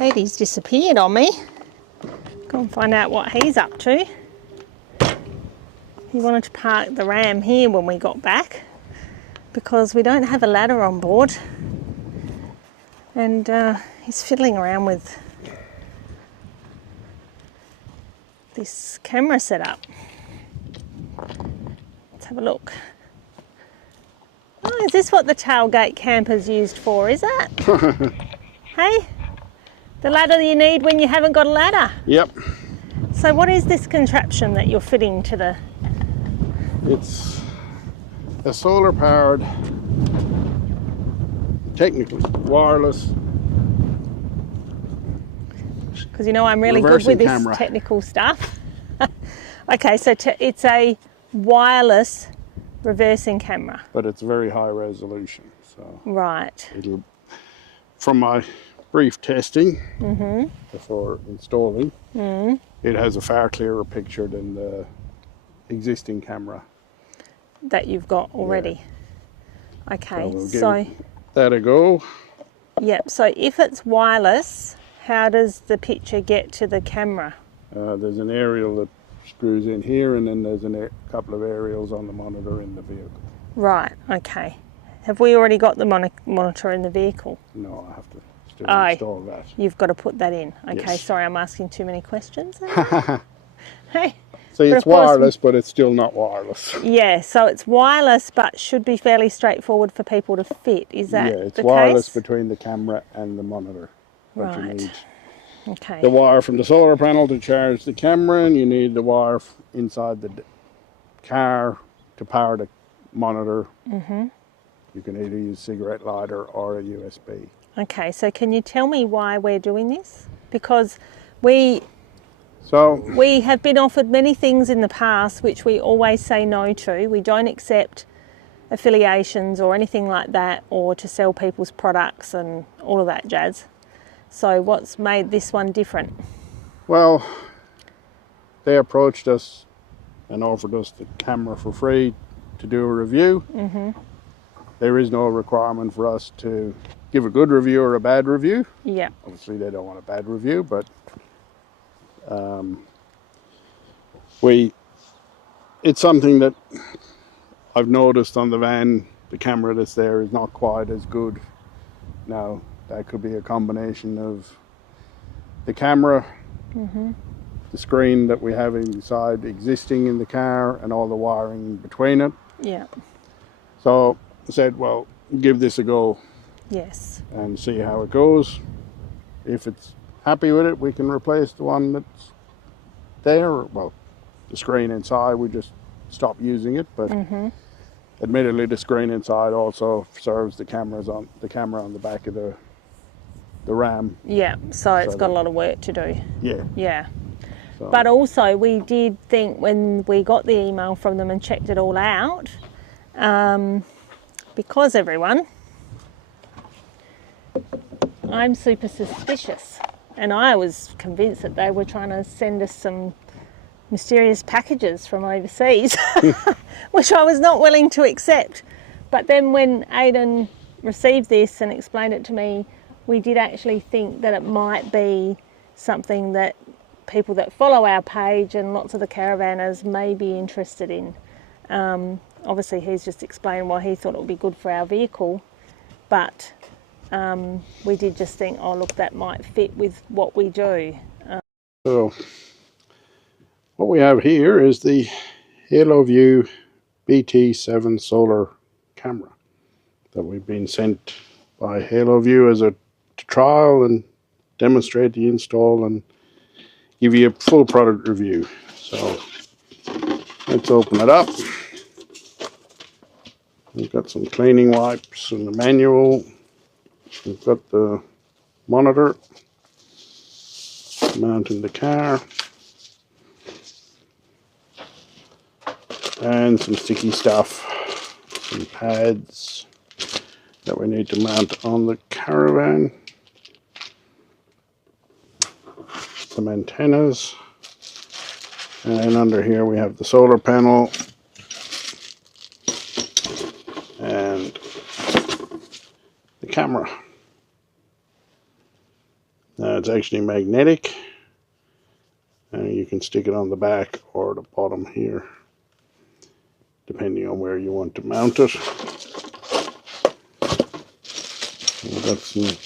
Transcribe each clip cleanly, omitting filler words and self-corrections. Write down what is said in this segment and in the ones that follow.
Aidy's disappeared on me. Go and find out what he's up to. He wanted to park the Ram here when we got back because we don't have a ladder on board. And he's fiddling around with this camera setup. Let's have a look. Oh, is this what the tailgate camper's used for, is it? Hey? The ladder you need when you haven't got a ladder? Yep. So what is this contraption that you're fitting to the... It's a solar powered, technically wireless. Because you know I'm really good with this technical stuff. Okay, so it's a wireless reversing camera. But it's very high resolution. So right. It'll, from my brief testing before installing, it has a far clearer picture than the existing camera that you've got already. Yeah. Okay, so that a go. Yep. So if it's wireless, how does the picture get to the camera? There's an aerial that screws in here, and then there's a couple of aerials on the monitor in the vehicle. Right. Okay. Have we already got the monitor in the vehicle? No, I have to still install that. You've got to put that in. Okay. Yes. Sorry, I'm asking too many questions. Hey. See, it's wireless, but it's still not wireless. Yeah, so it's wireless, but should be fairly straightforward for people to fit. Is that the case? Yeah, it's wireless between the camera and the monitor. Right. You need okay. the wire from the solar panel to charge the camera, and you need the wire inside the car to power the monitor. You can either use cigarette lighter or a USB. Okay, so can you tell me why we're doing this? Because we have been offered many things in the past which we always say no to. We don't accept affiliations or anything like that, or to sell people's products and all of that jazz. So what's made this one different? Well, they approached us and offered us the camera for free to do a review. There is no requirement for us to give a good review or a bad review. Yeah. Obviously they don't want a bad review, but it's something that I've noticed on the van. The camera that's there is not quite as good. Now, that could be a combination of the camera, the screen that we have inside existing in the car, and all the wiring between it. Yeah. So I said, well, give this a go. Yes. And see how it goes. If it's happy with it, we can replace the one that's there. Well, the screen inside, we just stop using it, but admittedly the screen inside also serves the camera on the back of the Ram. Yeah, so it's got a lot of work to do. Yeah. Yeah. So. But also we did think when we got the email from them and checked it all out, because everyone, I'm super suspicious, and I was convinced that they were trying to send us some mysterious packages from overseas, which I was not willing to accept. But then when Aidan received this and explained it to me, we did actually think that it might be something that people that follow our page and lots of the caravanners may be interested in. Obviously he's just explained why he thought it would be good for our vehicle, but we did just think, oh look, that might fit with what we do. So what we have here is the HaloView BT7 solar camera that we've been sent by HaloView as a trial and demonstrate the install and give you a full product review. So let's open it up. We've got some cleaning wipes and the manual. We've got the monitor mounting the car, and some sticky stuff, some pads that we need to mount on the caravan, some antennas, and then under here we have the solar panel and the camera. Now it's actually magnetic, and you can stick it on the back or the bottom here, depending on where you want to mount it. We've got some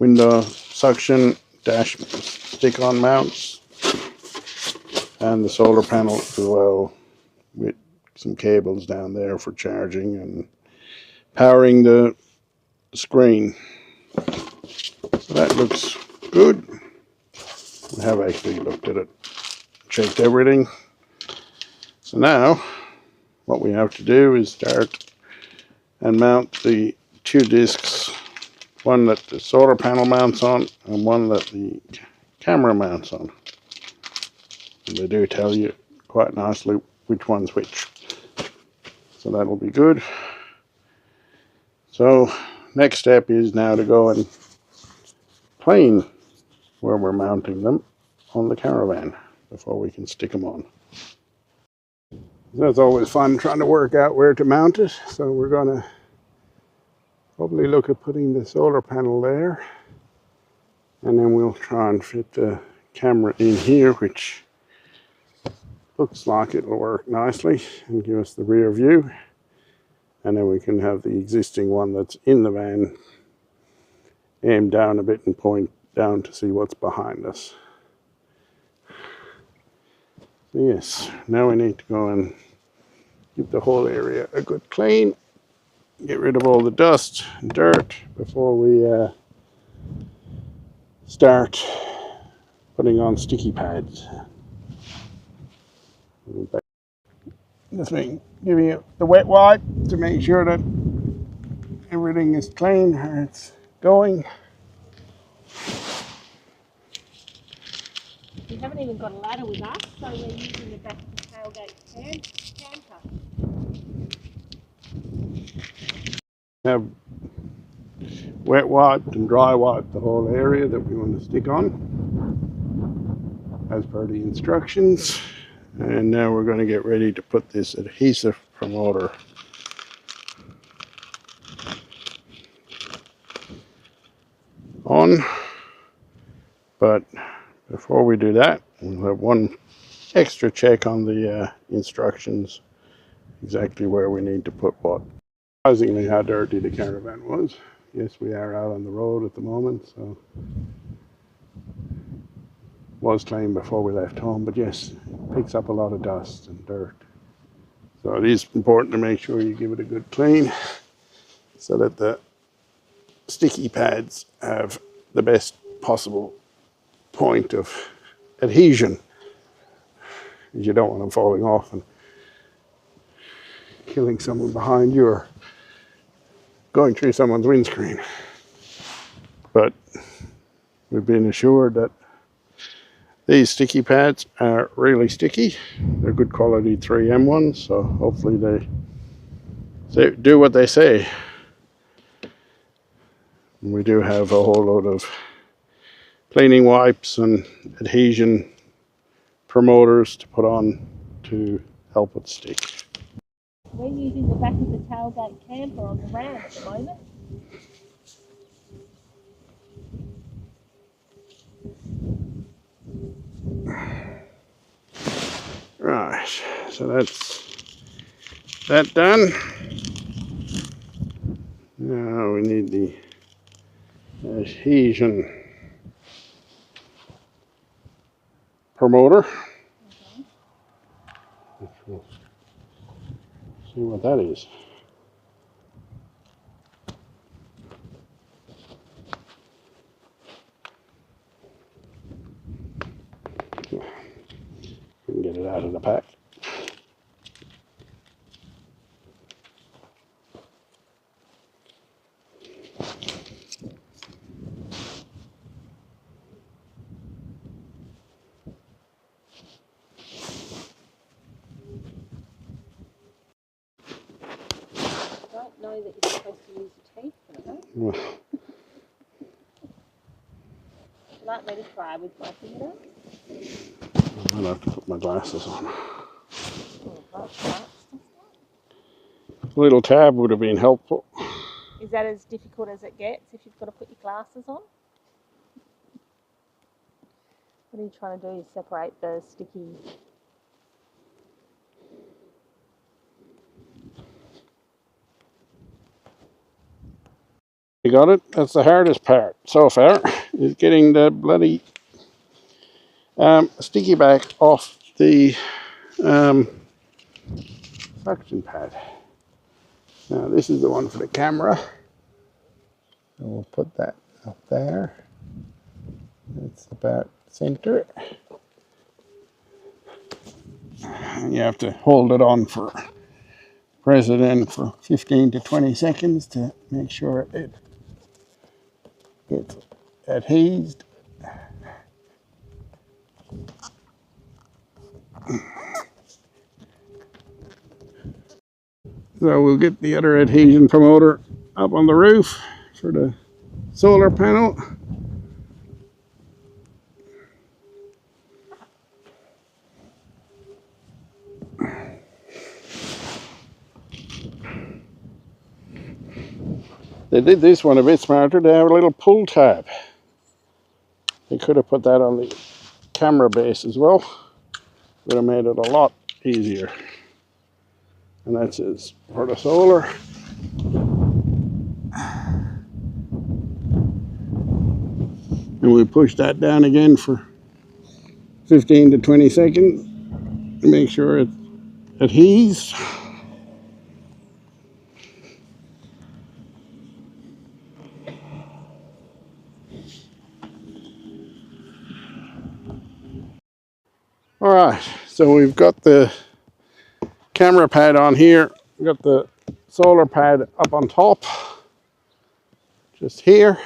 window suction dash stick-on mounts, and the solar panel as well, with some cables down there for charging and powering the screen. So that looks good. I have actually looked at it, checked everything. So now what we have to do is start and mount the two discs, one that the solar panel mounts on and one that the camera mounts on. And they do tell you quite nicely which one's which. So that'll be good. So next step is now to go and plane where we're mounting them on the caravan before we can stick them on. That's always fun trying to work out where to mount it. So we're going to probably look at putting the solar panel there, and then we'll try and fit the camera in here, which looks like it'll work nicely and give us the rear view. And then we can have the existing one that's in the van aim down a bit and point down to see what's behind us. So yes, now we need to go and give the whole area a good clean, get rid of all the dust and dirt before we start putting on sticky pads. This thing, give you the wet wipe to make sure that everything is clean and it's going. We haven't even got a ladder with us, so we're using the back of the tailgate camper. Have wet wiped and dry wiped the whole area that we want to stick on as per the instructions. And now we're going to get ready to put this adhesive promoter on. But before we do that, we'll have one extra check on the instructions, exactly where we need to put what. Surprisingly how dirty the caravan was. Yes, we are out on the road at the moment, so was clean before we left home, but yes, it picks up a lot of dust and dirt. So it is important to make sure you give it a good clean so that the sticky pads have the best possible point of adhesion. You don't want them falling off and killing someone behind you or going through someone's windscreen. But we've been assured that these sticky pads are really sticky. They're good quality 3M ones, so hopefully they do what they say. And we do have a whole load of cleaning wipes and adhesion promoters to put on to help it stick. We're using the back of the tailgate camper on the ram at the moment. Right, so that's that done. Now we need the adhesion promoter. Which we'll see what that is. We can get it out of the pack. I don't know that you're supposed to use your teeth for that. Well, Would you like me to try with my finger? I'll have to put my glasses on. Oh, that's right. A little tab would have been helpful. Is that as difficult as it gets if you've got to put your glasses on? What are you trying to do? Separate the sticky... You got it? That's the hardest part so far, is getting the bloody sticky back off the suction pad. Now this is the one for the camera. And we'll put that up there. It's about center. And you have to hold it on for, press it in for 15 to 20 seconds to make sure it gets adhesed. So we'll get the other adhesion promoter up on the roof for the solar panel. They did this one a bit smarter. They have a little pull tab. They could have put that on the camera base as well. Would have made it a lot easier. And that's it for the solar. And we push that down again for 15 to 20 seconds to make sure it adheres. All right, so we've got the camera pad on here. We've got the solar pad up on top, just here.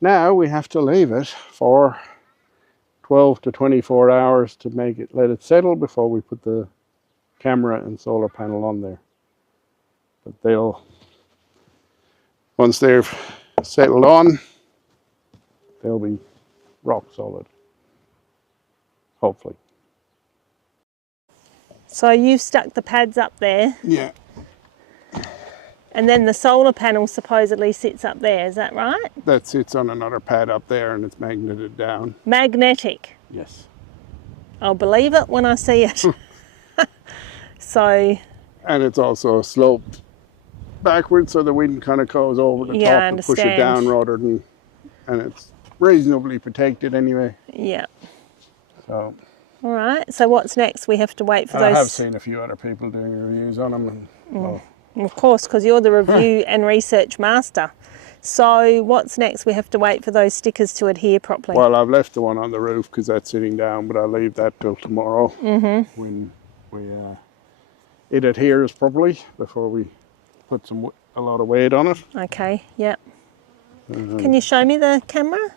Now we have to leave it for 12 to 24 hours to make it, let it settle before we put the camera and solar panel on there. But they'll, once they've settled on, they'll be rock solid, hopefully. So you've stuck the pads up there. Yeah. And then the solar panel supposedly sits up there, is that right? That sits on another pad up there and it's magneted down. Magnetic. Yes. I'll believe it when I see it. So... And it's also sloped backwards so the wind kind of goes over the top and push it down rather than... And it's reasonably protected anyway. Yeah. So... All right, so what's next? We have to wait for those... I have seen a few other people doing reviews on them. And, well, of course, because you're the review and research master. So what's next? We have to wait for those stickers to adhere properly. Well, I've left the one on the roof because that's sitting down, but I'll leave that till tomorrow when it adheres properly before we put a lot of weight on it. Okay, yep. Can you show me the camera?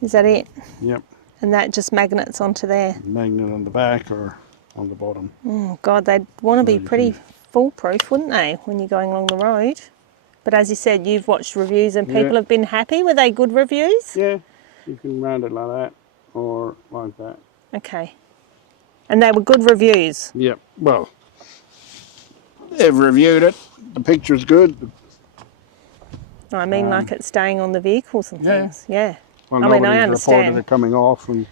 Is that it? Yep. And that just magnets onto there? Magnet on the back or on the bottom. Oh God, they'd want to be pretty foolproof, wouldn't they, when you're going along the road? But as you said, you've watched reviews and people have been happy. Were they good reviews? Yeah, you can round it like that or like that. Okay. And they were good reviews? Yep, well, they've reviewed it. The picture's good. I mean, like it's staying on the vehicles and things. Yeah. Well, I mean, I understand. Reported it coming off. And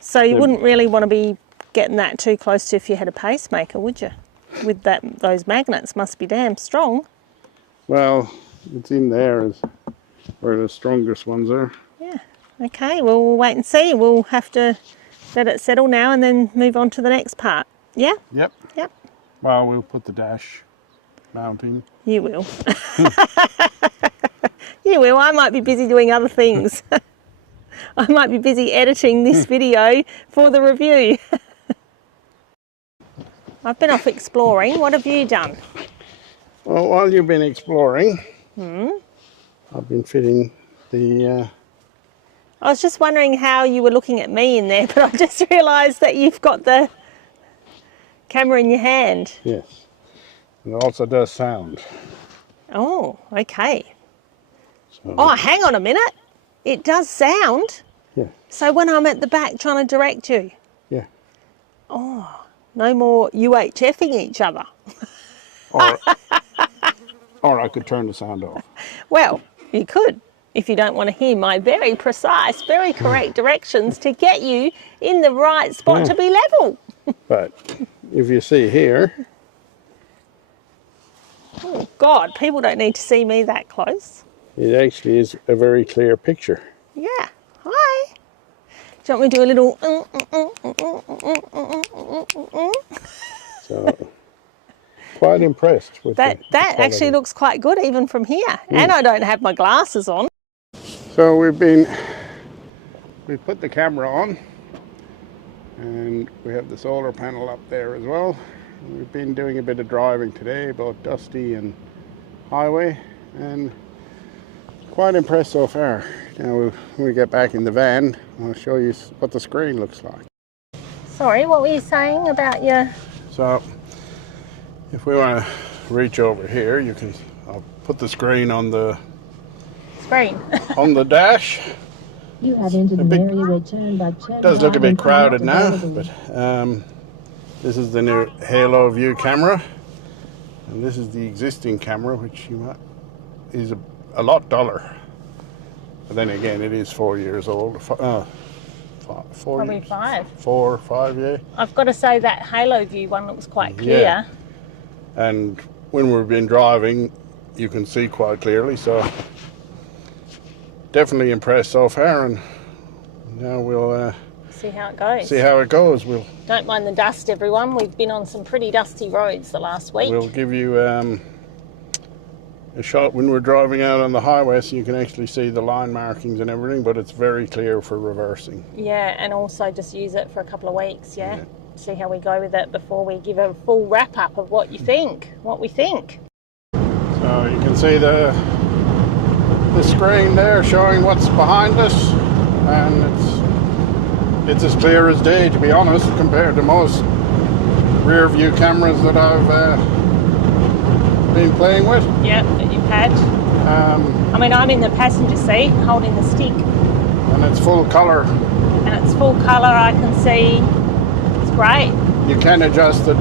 so you wouldn't really want to be getting that too close to if you had a pacemaker, would you? With those magnets must be damn strong. Well, it's in there is where the strongest ones are. Yeah. Okay, well, we'll wait and see. We'll have to let it settle now and then move on to the next part. Yeah? Yep. Yep. Well, we'll put the dash mounting. You will. You will. I might be busy doing other things. I might be busy editing this video for the review. I've been off exploring. What have you done? Well, while you've been exploring, I've been fitting the... I was just wondering how you were looking at me in there, but I just realised that you've got the camera in your hand. Yes. It also does sound. Oh, okay. So, oh, hang on a minute. It does sound. Yeah. So when I'm at the back trying to direct you. Yeah. Oh, no more UHFing each other. Or I could turn the sound off. Well, you could if you don't want to hear my very precise, very correct directions to get you in the right spot to be level. But if you see here, Oh God, people don't need to see me that close. it actually is a very clear picture. Yeah, hi. Do you want me to do a little So quite impressed with That the actually quality. looks quite good even from here. And I don't have my glasses on. So we put the camera on, and we have the solar panel up there as well. We've been doing a bit of driving today, both dusty and highway, and quite impressed so far. Now when we get back in the van, I'll show you what the screen looks like. Sorry, what were you saying about your... So if we want to reach over here, I'll put the screen on the screen? on the dash. You have entered an area where turn by turn. It does look a bit guidance is crowded not now, available. but this is the new Halo View camera, and this is the existing camera, which is a lot duller. But then again, it is 4 years old. 4 Probably years. 5. 4 or 5, yeah. I've got to say that Halo View one looks quite clear. Yeah. And when we've been driving, you can see quite clearly. So definitely impressed so far, and now we'll See how it goes. see how it goes. Don't mind the dust, everyone. We've been on some pretty dusty roads the last week. We'll give you a shot when we're driving out on the highway, so you can actually see the line markings and everything, but it's very clear for reversing. Yeah, and also just use it for a couple of weeks, yeah? Yeah. See how we go with it before we give a full wrap-up of what we think. So you can see the screen there showing what's behind us, and it's as clear as day, to be honest, compared to most rear view cameras that I've been playing with. Yep, that you've had. I mean, I'm in the passenger seat holding the stick, And it's full color. and it's full colour. I can see. It's great. You can adjust the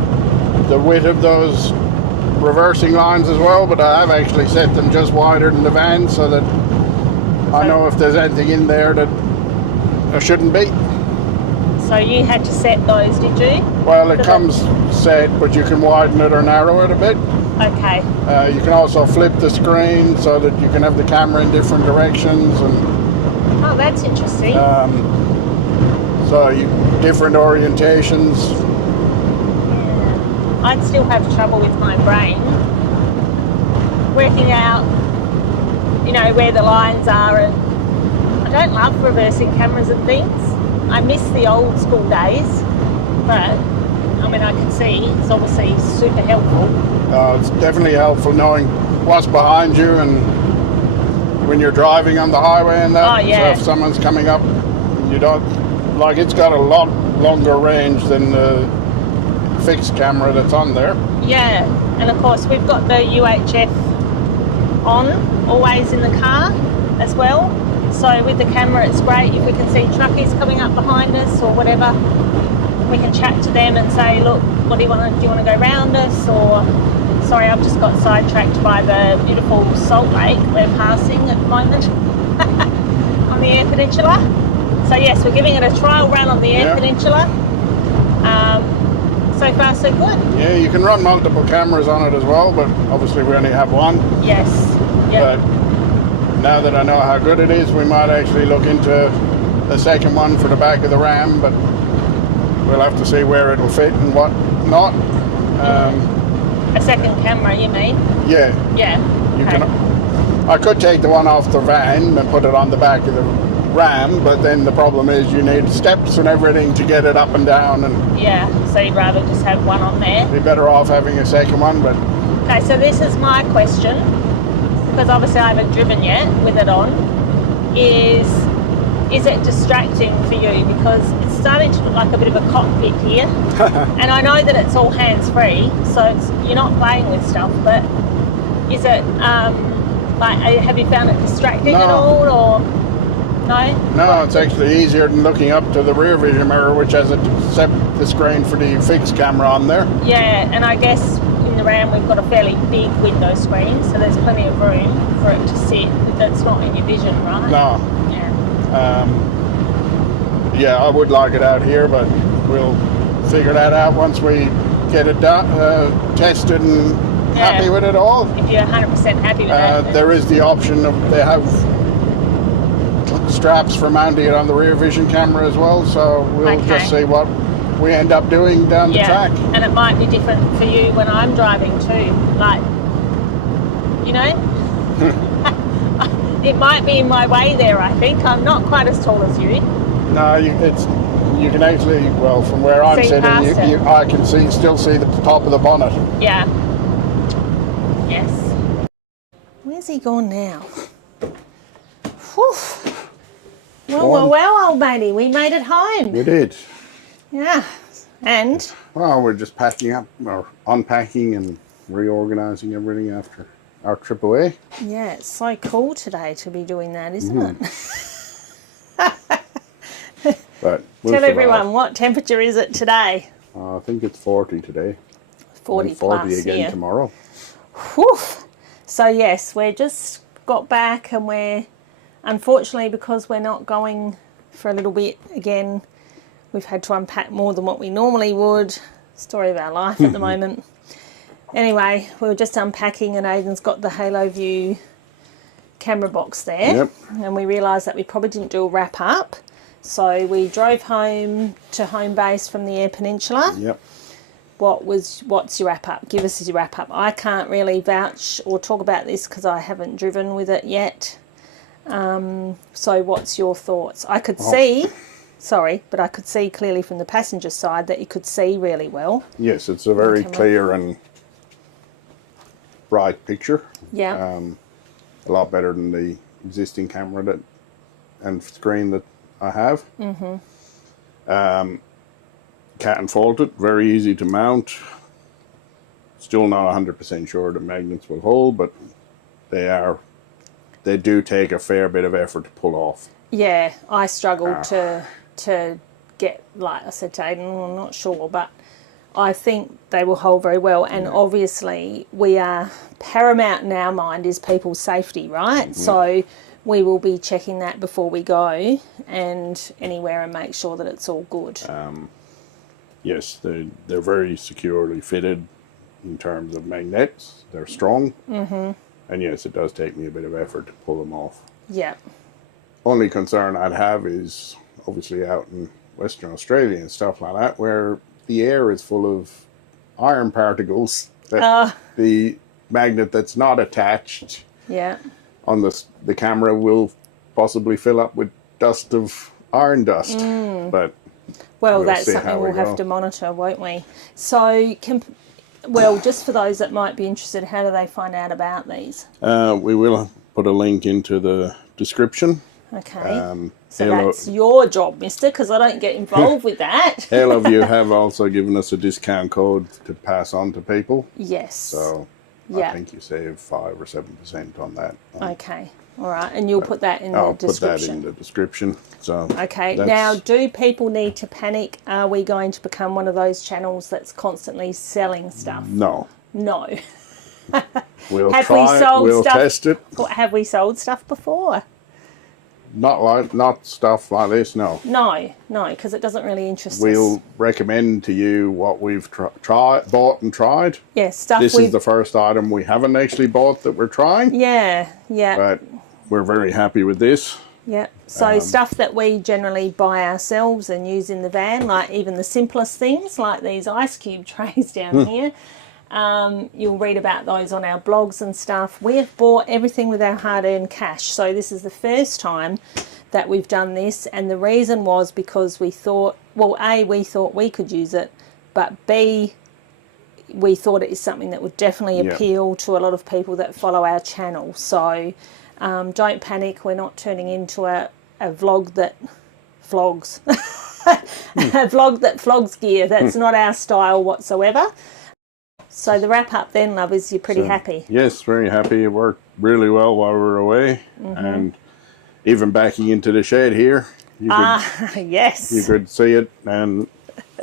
width of those reversing lines as well, but I have actually set them just wider than the van, so that I know if there's anything in there that there shouldn't be. So you had to set those, did you? Well, it So comes set, but you can widen it or narrow it a bit. Okay. You can also flip the screen so that you can have the camera in different directions, and Oh, that's interesting. so different orientations. I'd still have trouble with my brain working out, where the lines are, and I don't love reversing cameras and things. I miss the old school days, but I mean, I can see it's obviously super helpful. It's definitely helpful knowing what's behind you, and when you're driving on the highway and that. Oh, yeah. So if someone's coming up, you don't, like, it's got a lot longer range than the fixed camera that's on there. Yeah, and of course we've got the UHF on, always in the car as well. So with the camera it's great if we can see truckies coming up behind us or whatever. We can chat to them and say, look, what do you want to go round us? Or, sorry, I've just got sidetracked by the beautiful Salt Lake we're passing at the moment on the Eyre Peninsula. So yes, we're giving it a trial run on the Eyre Peninsula. So far so good. Yeah, you can run multiple cameras on it as well, but obviously we only have one. Yes. Yep. But now that I know how good it is, we might actually look into a second one for the back of the Ram, but we'll have to see where it'll fit and what not. A second camera, you mean? Yeah, Yeah. you Okay. can. I could take the one off the van and put it on the back of the Ram, but then the problem is you need steps and everything to get it up and down, and Yeah, so you'd rather just have one on there. be better off having a second one. But Okay, so this is my question, because obviously I haven't driven yet with it on. Is it distracting for you? Because it's starting to look like a bit of a cockpit here. And I know that it's all hands-free, so you're not playing with stuff, but is it, have you found it distracting at No. all, or no? no, it's actually easier than looking up to the rear vision mirror, which has a the screen for the fixed camera on there. Yeah, and I guess in the around, we've got a fairly big window screen, so there's plenty of room for it to sit. That's not in your vision, right? No. Yeah. Yeah, I would like it out here, but we'll figure that out once we get it done, tested and happy with it all. If you're 100% happy with that. There is the option of, they have straps for mounting it on the rear vision camera as well, so we'll just see what we end up doing down the track. And it might be different for you when I'm driving too. Like, you know, it might be in my way there, I think. I'm not quite as tall as you. No, you can actually, well, from where I'm See sitting, I can still see the top of the bonnet. Yeah. Yes. Where's he gone now? Whew. Well, old matey, we made it home. We did. Yeah. And? Well, we're just packing up, or unpacking and reorganising everything after our trip away. Yeah, it's so cool today to be doing that, isn't it? But we'll Tell survive. everyone, what temperature is it today? I think it's 40 today. 40 and 40 plus, again yeah. tomorrow. Whew. So yes, we just got back, and we're, unfortunately, because we're not going for a little bit again, we've had to unpack more than what we normally would. Story of our life at the moment. Anyway, we were just unpacking, and Aidan's got the Halo View camera box there. Yep. And we realised that we probably didn't do a wrap up. So we drove home to home base from the Eyre Peninsula. Yep. What's your wrap up? Give us your wrap up. I can't really vouch or talk about this because I haven't driven with it yet. So what's your thoughts? I could see, but I could see clearly from the passenger side that you could see really well. Yes, it's a very clear and bright picture. Yeah. A lot better than the existing camera and screen that I have. Cat and fault it, very easy to mount. Still not 100% sure the magnets will hold, but they do take a fair bit of effort to pull off. Yeah, I struggled to get, like I said to Aidan, I'm not sure, but I think they will hold very well. And obviously we are, paramount in our mind is people's safety, right? So we will be checking that before we go and anywhere and make sure that it's all good. Yes, they're very securely fitted in terms of magnets. They're strong. And yes, it does take me a bit of effort to pull them off. Yeah. Only concern I'd have is obviously out in Western Australia and stuff like that, where the air is full of iron particles that the magnet that's not attached on the camera will possibly fill up with dust of iron dust. But well, we'll that's see something how we we'll have go. to monitor, won't we? So, well, just for those that might be interested, how do they find out about these? We will put a link into the description. Okay. So Halo, that's your job, mister, because I don't get involved with that. Halo View have also given us a discount code to pass on to people. Yes. So I think you save 5 or 7% on that. Okay. All right. And you'll put that in the I'll description. put that in the description. So okay. Now, do people need to panic? Are we going to become one of those channels that's constantly selling stuff? No. No. We'll Have try we sold it. We'll stuff? test it. Have we sold stuff before? Not stuff like this, no. No, because it doesn't really interest us. We'll recommend to you what we've bought and tried. Yeah, stuff This is the first item we haven't actually bought that we're trying. Yeah. But we're very happy with this. Yeah. So stuff that we generally buy ourselves and use in the van, like even the simplest things, like these ice cube trays down here. You'll read about those on our blogs and stuff. We have bought everything with our hard-earned cash. So this is the first time that we've done this. And the reason was because we thought, well, A, we thought we could use it, but B, we thought it is something that would definitely appeal to a lot of people that follow our channel. So don't panic. We're not turning into a vlog that vlogs. A vlog that vlogs gear. That's not our style whatsoever. So the wrap up then, love, is you're pretty happy. Yes, very happy. It worked really well while we were away. And even backing into the shed here, you could see it. And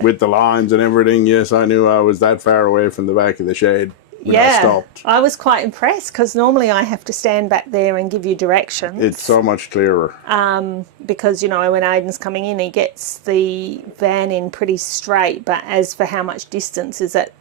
with the lines and everything, yes, I knew I was that far away from the back of the shed. when I stopped. I was quite impressed because normally I have to stand back there and give you directions. It's so much clearer. Because, you know, when Aiden's coming in, he gets the van in pretty straight, but as for how much distance is at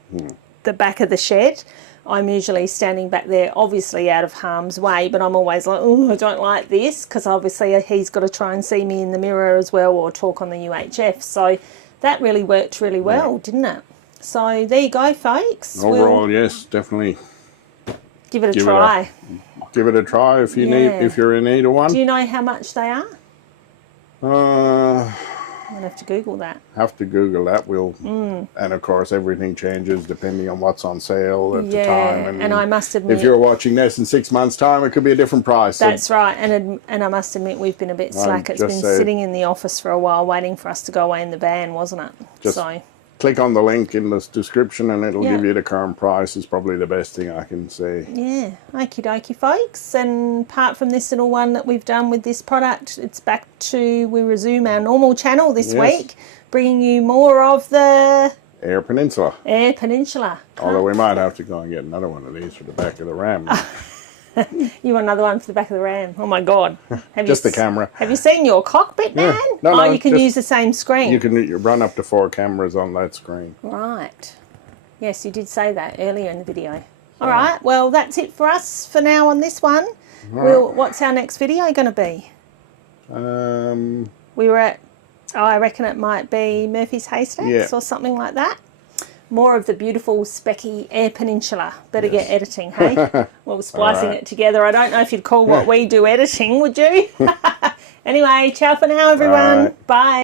the back of the shed, I'm usually standing back there, obviously out of harm's way, but I'm always like, oh, I don't like this, because obviously he's got to try and see me in the mirror as well, or talk on the UHF. So that really worked really well, didn't it? So there you go, folks. Overall, yes, definitely. Give it a try. Give it a try if you if you're in need of one. Do you know how much they are? I'm going to have to Google that. Have to Google that. And of course, everything changes depending on what's on sale at the time. And I must admit, if you're watching this in 6 months' time, it could be a different price. That's right. And I must admit, we've been a bit slack. It's been sitting in the office for a while, waiting for us to go away in the van, wasn't it? Click on the link in the description and it'll give you the current price. Is probably the best thing I can say. Yeah, okie dokie, folks. And apart from this little one that we've done with this product, it's back to, we resume our normal channel this week, bringing you more of the Eyre Peninsula. Eyre Peninsula. Although we might have to go and get another one of these for the back of the Ram. You want another one for the back of the Ram? Oh my God! Just the camera. Have you seen your cockpit, man? No, you can use the same screen. You can run up to 4 cameras on that screen. Right. Yes, you did say that earlier in the video. All right. Well, that's it for us for now on this one. What's our next video going to be? We were at. I reckon it might be Murphy's Haystacks or something like that. More of the beautiful specky Eyre Peninsula. Better get editing, hey? Well, splicing it together. I don't know if you'd call what we do editing, would you? Anyway, ciao for now, everyone. Bye.